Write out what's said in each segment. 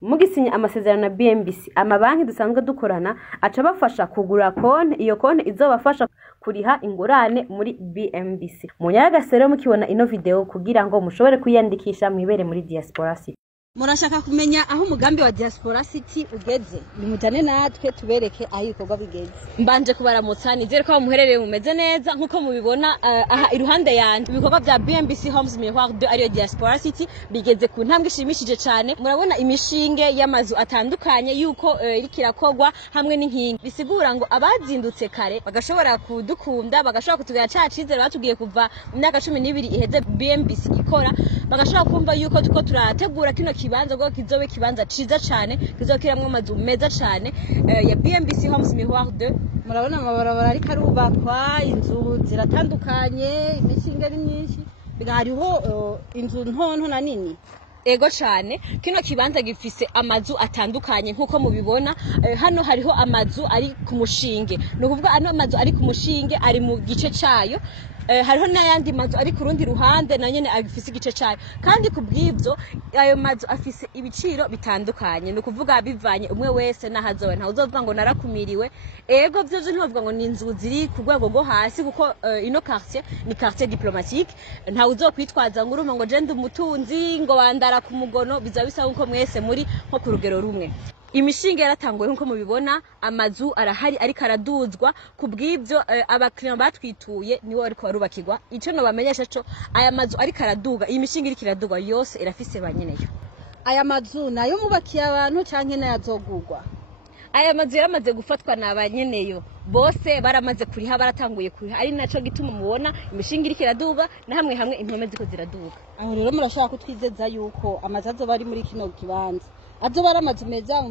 Mugisinya amasezerano na BMBC amabanki dusanzwe dukorana aca bafasha kugura konti, iyo konti izobafasha kuriha ingurane muri BMBC. Munyaragasero mukibona ino video kugira ngo mushobore kwiyandikisha mwibere muri diaspora city. Murashaka kumenya aho umugambi wa diaspora city ugeze, nimujane natwe tubereke aho ibikorwa bigeze. Mbanje kubaramutsa nizere ko muherereye mumeze neza nkuko mubibona aha iruhande yanje ibikorwa bya BMBC Homes Miroir 2 ariyo diaspora city bigeze ku ntambwe ishimishije cyane. Murabona imishinge y'amazu atandukanye yuko iriko irakogwa hamwe n'inkingi, bisigura ngo abazindutse kare bagashobora kudukunda, bagashobora kutugera cyacizere batugiye kuva mu myaka 12 iheze BMBC ikora, bagashobora kumva yuko tuko turategura kino kibanza ngo kizobe kibanza ciza cyane kizokiramwe amazu meza cyane ya BMBC Homes Miroir 2. Murabona amabarabara ari karubakwa, inzu ziratandukanye, imishinge ari myinshi, bigariho inzu ntonto na nini. Ego cyane kino kibanza gifise amazu atandukanye nkuko mubibona. Hano hariho amazu ari ku mushinge, no kuvuga ano amazu ari ku mushinge ari mu gice cyayo. Hariho n'ayandi mazu ari ku rundi ruhande na nyene agifise igice cyayo, kandi kubw'ibyo ayo mazu afise ibiciro bitandukanye, no kuvuga bivanye umwe wese nahazowe. Nta uzovuga ngo narakumiriwe, ego byo ntibavuga ngo ni inzu ziri ku rwego rwo hasi, kuko ino quartier ni quartier diplomatique. Nta uzokwitwaza ngo urumva ngo je ndi umutunzi ngo bandara ku mugono, bizabisa uko mwese muri nko ku rugero rumwe. Imishinge yaratanguye nkuko mubibona, amazu arahari ariko araduzwa. Kubw'ibyo abakiriya batwituye niwo ariko barubakirwa. Ico no bamenyesha cyo aya mazu ariko araduga, iyi mishinge iriko iradugwa yose irafise banyeneyo. Aya mazu nayo mubakiye abantu canke nayazogurwa. Aya mazu yaramaze gufatwa na banyeneyo bose, baramaze kuriha, baratanguye kuriha, ari naco gituma mubona imishinge iriko iraduga na hamwe hamwe impome ziko ziraduga. Aho rero murashaka kutwizeza yuko amazu azoba ari muri kino kibanza azoba ari amazu meza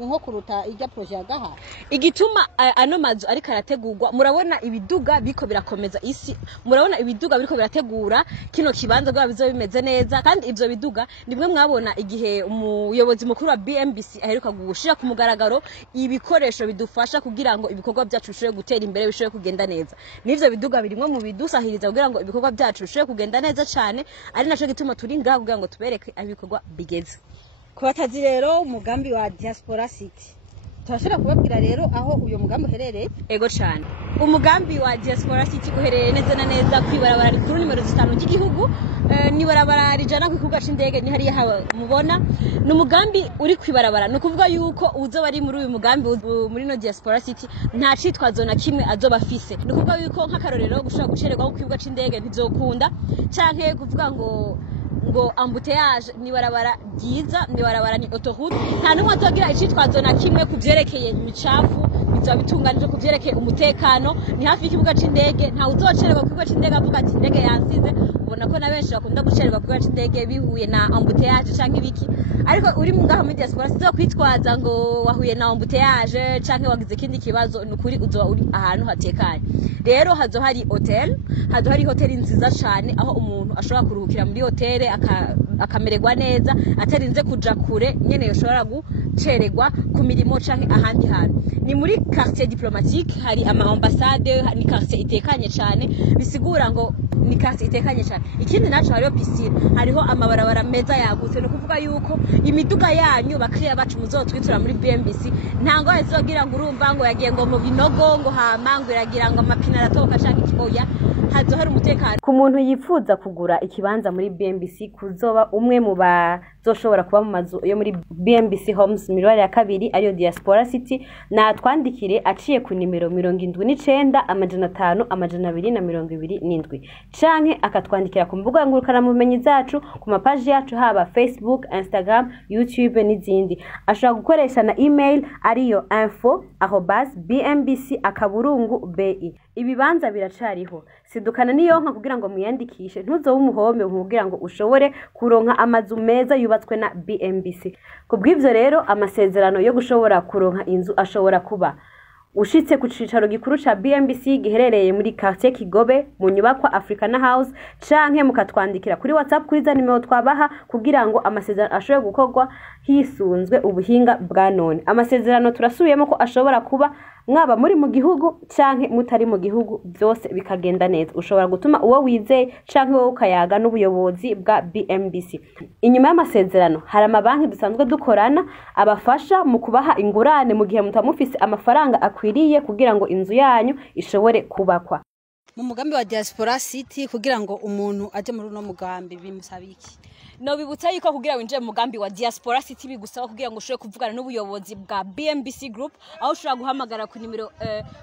nko kuruta ijya projet yagaha. Igituma ano mazu ariko arategurwa, murabona ibiduga biko birakomeza isi, murabona ibiduga biriko birategura kino kibanza bwa bizo bimeze neza. Kandi ivyo biduga nimwe mwabona igihe umuyobozi mukuru wa BMBC aheruka gushira ku mugaragaro ibikoresho bidufasha kugira ngo ibikorwa byacu bishobore gutera imbere, bishobore kugenda neza. Nivyo biduga birimwe mu bidusahiriza kugira ngo ibikorwa byacu bishobore kugenda neza cyane, ari naco gituma turi ngaho kugira ngo tubereke ibikorwa bigeze. Kubatazi rero umugambi wa diaspora city, turashobora kubabwira rero aho uyo mugambi uherereye. Ego cyane, umugambi wa diaspora city uherereye neza na neza kwibarabara rikuru nimero 5 ry'igihugu, ni barabara rijana ku kibuga c'indege, ni hariya hawe mubona. Ni umugambi uri kwibarabara, no kuvuga yuko uzoba ari muri uyu mugambi muri no diaspora city nta citwazo na kimwe azoba afise. No kuvuga yuko nk'akarorero gushobora gucererwa ku kibuga c'indege ntizokunda, canke kuvuga ngo embouteillage ni barabara ryiza, ni barabara ni autoroute. Nta numwe azogira icitwazo na kimwe kuvyerekeye imicafu, bizoba bitunganije kuvyerekeye umutekano. Ni hafi y'ikibuga c'indege, nta uzocererwa ku kibuga c'indege avuga ati indege yansize. Ubona ko na benshi bakunda gucererwa ku kibuga c'indege bihuye na embouteillage canke ibiki, ariko uri mu ngaho muri diaspora sizo kwitwaza ngo wahuye na embouteillage canke wagize ikindi kibazo. Nukuri uzoba uri ahantu hatekanye. Rero hazo hari hotel, hazo hari hoteli nziza cyane aho umuntu ashobora kuruhukira muri hoteli akamererwa neza atarinze kuja kure, nyene yoshobora gucererwa ku mirimo canke ahandi hantu. Ni muri quartier diplomatique, hari ama ambassade, ni quartier itekanye cyane, bisigura ngo ni quartier itekanye cyane. Ikindi naco hariho piscine, hariho amabarabara meza yagutse. No kuvuga yuko imiduga yanyu bakiriya bacu muzotwitura muri BMBC ntango azogira ngo urumva ngo yagiye ngo mu binogo ngo hamangu iragira ngo amapine aratoka canke ikiboya. Hazo hari umutekano. Ku muntu yifuza kugura ikibanza muri BMBC, kuzoba umwe mu bazoshobora kuba mu mazu yo muri BMBC Homes Miroir ya 2 ariyo diaspora city, na twandikire aciye ku nimero 79 amajana 5 amajana 227 canke akatwandikira ku mbuga ngurukanabumenyi zacu ku mapaji yacu haba Facebook, Instagram, YouTube n'izindi. Ashobora gukoresha na email ariyo info@bmbc.bi. Ibibanza biracariho, sidukana niyo nka kugira ngo muyandikishe, ntuzo w'umuhome kugira ngo ushobore kuronka amazu meza yubatswe na BMBC. Kubw'ivyo rero amasezerano yo gushobora kuronka inzu ashobora kuba ushitse ku cicaro gikuru ca BMBC giherereye muri quartier Kigobe mu nyubakwa African House, canke mukatwandikira kuri WhatsApp kuri za nimero twabaha kugira ngo amasezerano ashobore gukorwa hisunzwe ubuhinga bwa none. Amasezerano turasubiyemo ko ashobora kuba mwaba muri mu gihugu canke mutari mu gihugu byose bikagenda neza. Ushobora gutuma uwo wizeye canke wowe ukayaga n'ubuyobozi bwa BMBC. Inyuma y'amasezerano hari amabanki dusanzwe dukorana abafasha mu kubaha ingurane mu gihe mutamufise amafaranga akwiriye kugira ngo inzu yanyu ishobore kubakwa. Mu mugambi wa diaspora city kugira ngo umuntu aje muri uno mugambi bimusaba iki? No bibutsa yuko kugira winjire mu mugambi wa diaspora city bigusaba kugira ngo ushobore kuvugana n'ubuyobozi bwa BMBC group, aho ushobora guhamagara ku nimero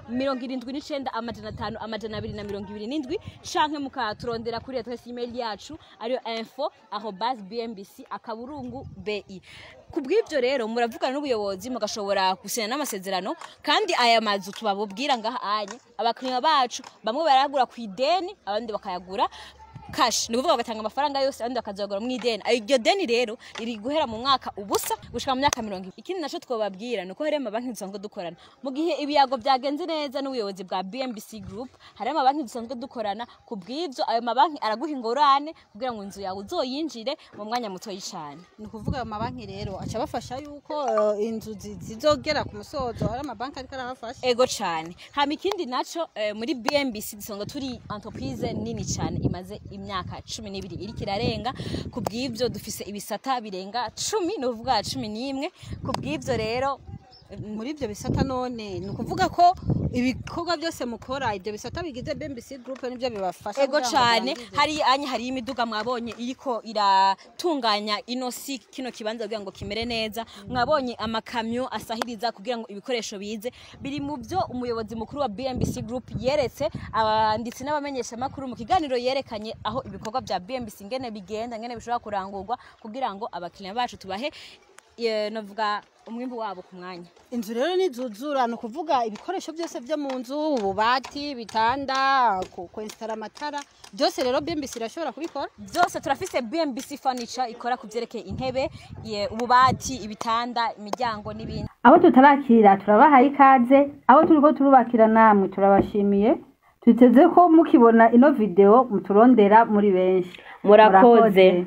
79 amajana 5 amajana 227 canke mukaturondera kuri adresse email yacu ariyo info@bmbc.bi. Kubw'ibyo rero muravugana n'ubuyobozi mugashobora gusena n'amasezerano, kandi aya mazu tubabubwira ngaha anye abakiriya bacu bamwe baragura ku ideni abandi bakayagura cash, ni kuvuga bagatanga amafaranga yose abandi bakazagura mu ideni. Iryo deni rero riri guhera mu mwaka ubusa gushika mu myaka 20. Ikindi naco twobabwira nuko hari amabanki dusanzwe dukorana mu gihe ibiyago byagenze neza n'ubuyobozi bwa BMBC group, hari amabanki dusanzwe dukorana. Kubw'ibyo ayo mabanki araguha ingorane kugira ngo inzu yawe uzoyinjire mu mwanya muto y'icane. Ni kuvuga ayo mabanki rero aca bafasha yuko inzu zizogera ku musozo, hari amabanki ariko arabafasha. Ego cyane. Hama ikindi naco muri BMBC dusanzwe turi entreprise nini cyane imaze imyaka 12 iri kirarenga. Kubw'ibyo dufise ibisata birenga 10, no vuga 11. Kubw'ibyo rero muri ibyo bisata none ni ukuvuga ko ibikorwa byose mukora ibyo bisata bigize BMBC group nibyo bibafasha. Ego cyane. Hari imiduga mwabonye iriko iratunganya inosi kino kibanza kugira ngo kimere neza. Mwabonye amakamyo asahiriza kugira ngo ibikoresho bize. Biri mu byo umuyobozi mukuru wa BMBC group yeretse abanditsi n'abamenyesha makuru mu kiganiro yerekanye aho ibikorwa bya BMBC ngene bigenda, ngene bishobora kurangurwa kugira ngo abakiriya bacu tubahe novuga umwimbu wabo ku mwanya. Inzu rero nizuzura no kuvuga ibikoresho byose byo mu nzu, ububati, bitanda, kwinstara amatara, byose rero BMBC irashobora kubikora. Byose turafise BMBC furniture ikora kuvyerekeye intebe, ububati, ibitanda, imiryango n'ibindi. Abo tutarakira turabahaye ikaze, abo turiko turubakira namwe turabashimiye. Tuteze ko mukibona ino video muturondera muri benshi. Murakoze.